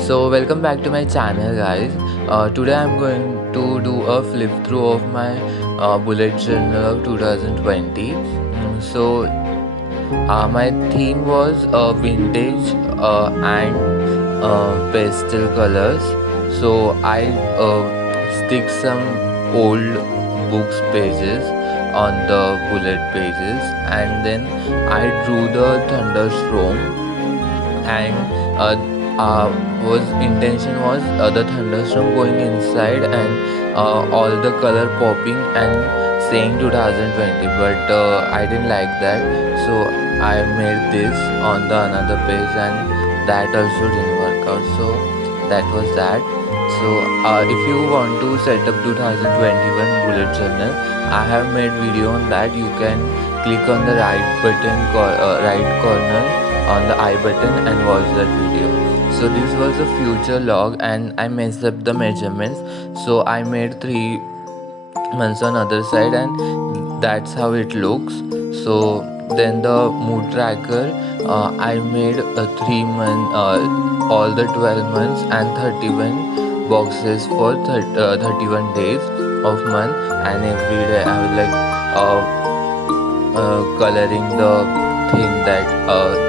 So welcome back to my channel, guys. Today I'm going to do a flip through of my bullet journal of 2020. My theme was vintage and pastel colors. So I stick some old books pages on the bullet pages, and then I drew the thunderstorm. And was intention was the thunderstorm going inside, and all the color popping and saying 2020, but I didn't like that, so I made this on the another page, and that also didn't work out. So that was that. So if you want to set up 2021 bullet journal, I have made video on that. You can click on the right corner on the I button and watch that video. So this was a future log, and I messed up the measurements. So I made 3 months on other side, and that's how it looks. So then the mood tracker, I made a 3 month, all the 12 months and 31 boxes for 31 days of month, and every day I was like coloring the thing that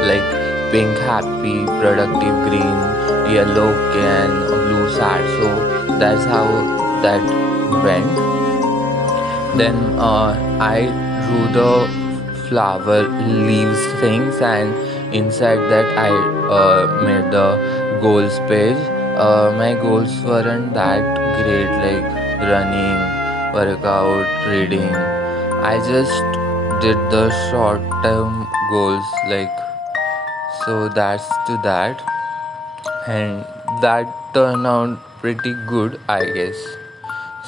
like pink happy, productive green, yellow can, blue sad. So that's how that went. Then I drew the flower leaves things, and inside that I made the goals page. My goals weren't that great, like running, workout, reading. I just did the short term goals, like, so that's to that, and that turned out pretty good, I guess.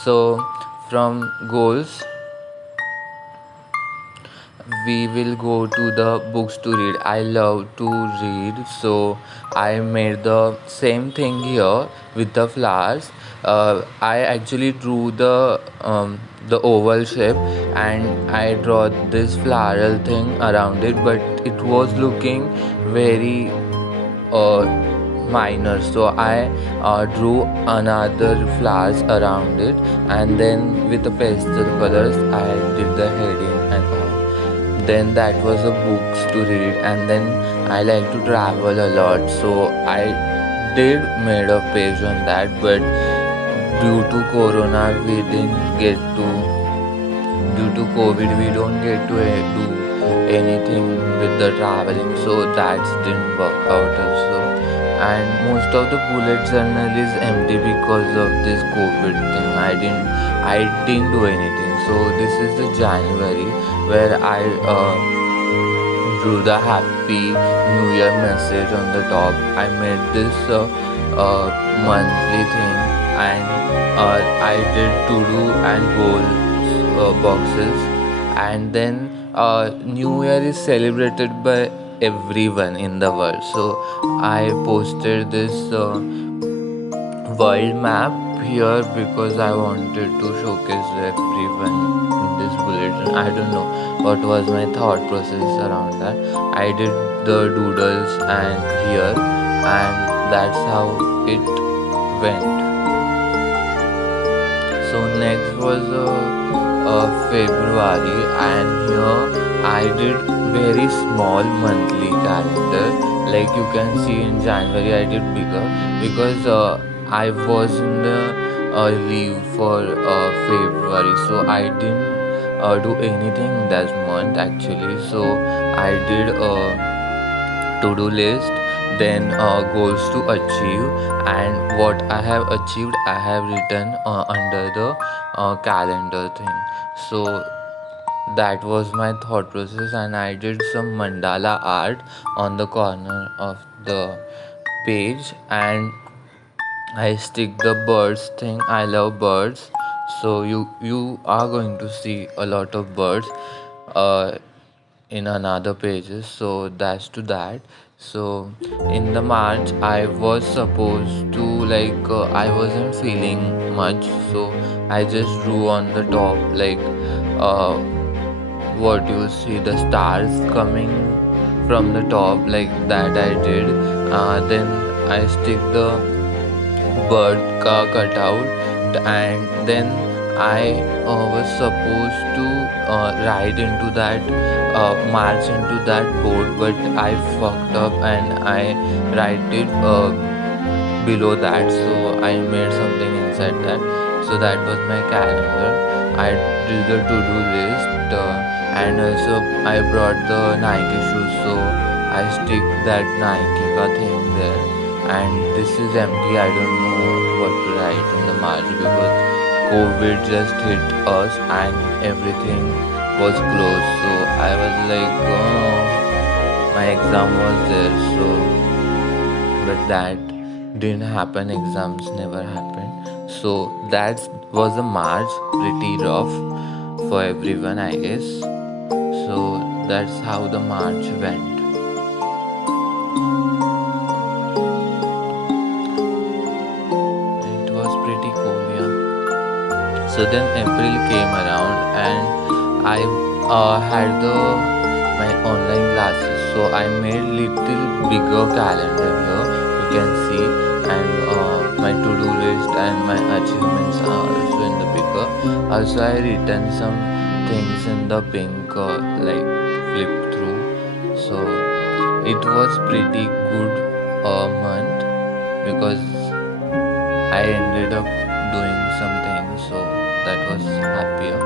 So from goals we will go to the books to read. I love to read, so I made the same thing here with the flowers. I actually drew the oval shape, and I draw this floral thing around it, but it was looking very uh, minor, so I drew another flowers around it, and then with the pastel colors I did the heading and all. Then that was the books to read, and then I like to travel a lot, so I did made a page on that, but due to corona we didn't get to due to covid we don't get to do anything with the traveling, so that didn't work out also. And most of the bullet journal is empty because of this covid thing. I didn't do anything. So this is the January where I drew the happy new year message on the top. I made this monthly thing, and I did to do and goal boxes. And then new year is celebrated by everyone in the world, so I posted this world map here because I wanted to showcase everyone in this bulletin. I don't know what was my thought process around that. I did the doodles and here, and that's how it went. So next was February, and here I did very small monthly calendar. Like you can see in January I did bigger because I was in the leave for February, so I didn't do anything that month actually. So I did a to-do list, then goals to achieve, and what I have achieved I have written under the calendar thing. So that was my thought process, and I did some mandala art on the corner of the page, and I stick the birds thing. I love birds, so you are going to see a lot of birds uh, in another pages. So that's to that. So in the March I was supposed to, like, I wasn't feeling much, so I just drew on the top, like, uh, what you see, the stars coming from the top, like that I did. Then I stick the bird ka cutout, and then I was supposed to ride into that, march into that board, but I fucked up and I write it below that, so I made something inside that. So that was my calendar. I did the to-do list, and also I brought the Nike shoes, so I stick that Nike ka thing there. And this is empty. I don't know what to write in the March because COVID just hit us and everything was closed. So I was like, oh, my exam was there. So but that didn't happen. Exams never happened. So that was a March, pretty rough for everyone, I guess. So that's how the March went. It was pretty cool, yeah. So then April came around and I had the my online classes. So I made little bigger calendar here. You can see, and my to-do list and my achievements are also in the bigger. Also, I written some things in the pink, like flip through. So it was pretty good month because I ended up doing something, so that was happier.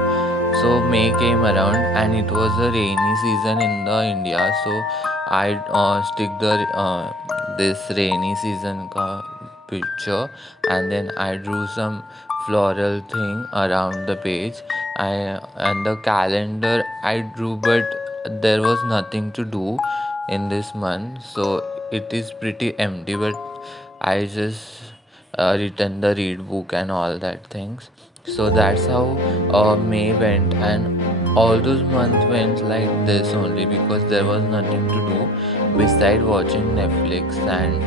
So May came around and it was a rainy season in the India, so I stick the this rainy season picture, and then I drew some floral thing around the page. And the calendar I drew, but there was nothing to do in this month, so it is pretty empty. But I just written the read book and all that things. So that's how May went, and all those months went like this only because there was nothing to do beside watching Netflix and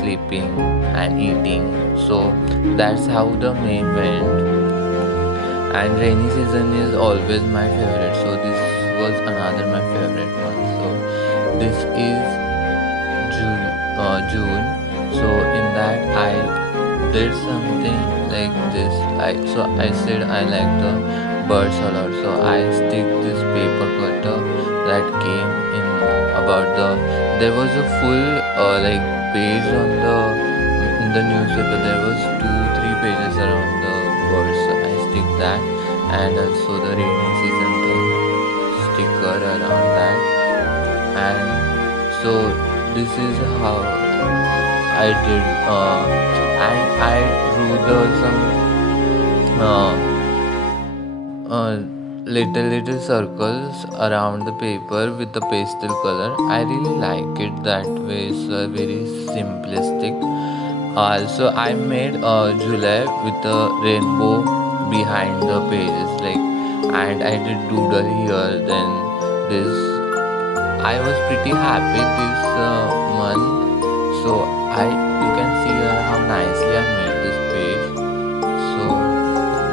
sleeping and eating. So that's how the May went. And rainy season is always my favorite. So this was another my favorite one. So this is June. So in that I did something like this. I said I like the birds a lot. So I stick this paper cutter that came in about the. There was a full like page on the newspaper. There was 2-3 pages around the birds. So I stick that, and also the rainy season thing sticker around that. And so this is how I did, and I drew the some little circles around the paper with the pastel color. I really like it that way. It's very simplistic. Also, I made July with a rainbow behind the pages, like, and I did doodle here. Then this, I was pretty happy this month. So you can see here how nicely I made this page. So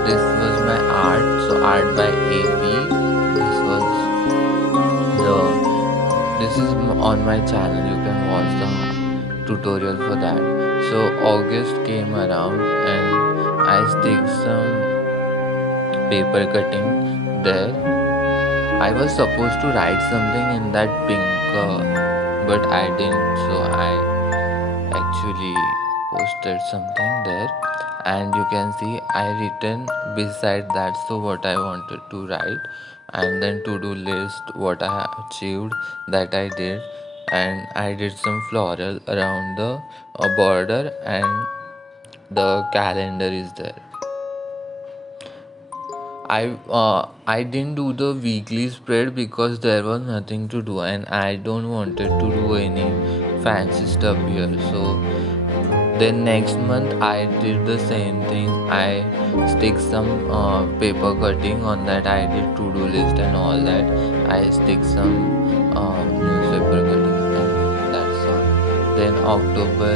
this was my art. So art by AB. This was the. This is on my channel. You can watch the tutorial for that. So August came around and I stick some paper cutting there. I was supposed to write something in that pink, but I didn't. So I actually posted something there, and you can see I written beside that. So what I wanted to write, and then to-do list, what I achieved, that I did, and I did some floral around the border, and the calendar is there. I didn't do the weekly spread because there was nothing to do and I don't wanted to do any fancy stuff here. So then next month I did the same thing. I stick some paper cutting on that. I did to-do list and all that. I stick some newspaper cutting and that's all. Then October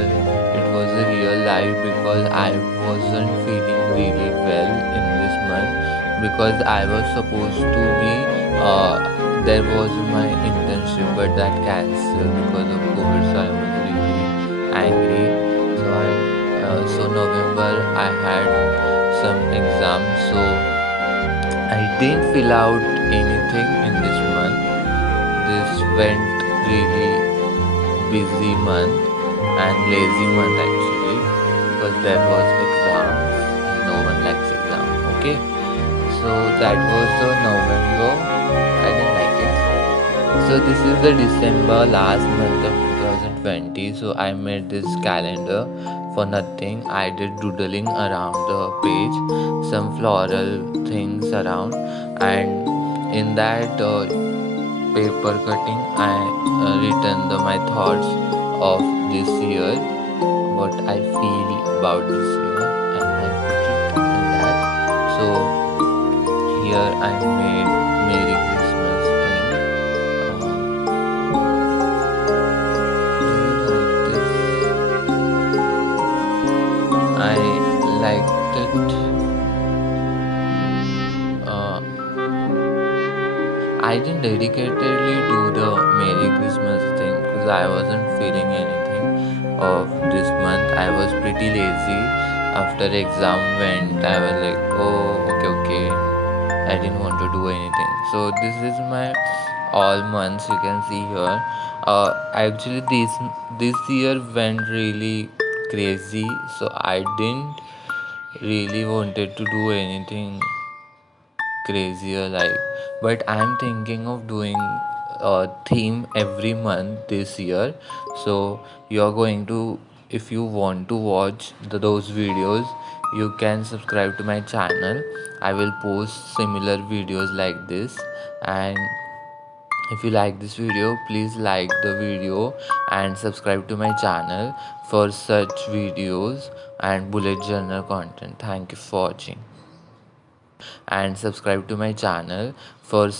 it was a real life because I wasn't feeling really well in this month because I was supposed to be there was my internship but that cancelled because of COVID, so I was really angry. So November I had some exams, so I didn't fill out anything in this month. This went really busy month and lazy month actually, because there was exams and no one likes exam. Okay, so that was the November. I didn't like it. So this is the December last month of 2020. So I made this calendar for nothing. I did doodling around the page, some floral things around, and in that paper cutting, I written my thoughts of this year, what I feel about this year, and I put it in that. So here I made Merry Christmas thing. Do you like this? I liked it. I didn't dedicatedly do the Merry Christmas thing because I wasn't feeling anything of this month. I was pretty lazy. After exam went, I was like, oh, okay, okay. I didn't want to do anything. So this is my all months you can see here. Actually, this year went really crazy. So I didn't really wanted to do anything crazier like, but I'm thinking of doing a theme every month this year. So you're going to, if you want to watch those videos, you can subscribe to my channel. I will post similar videos like this. And if you like this video, please like the video and subscribe to my channel for such videos and bullet journal content. Thank you for watching and subscribe to my channel for